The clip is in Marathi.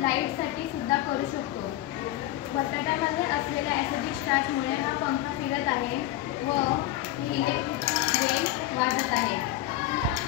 लाईटसाठी सुद्धा करू शकतो. बटाट्यामध्ये असलेल्या ॲसिडिक स्टार्चमुळे हा पंखा फिरत आहे व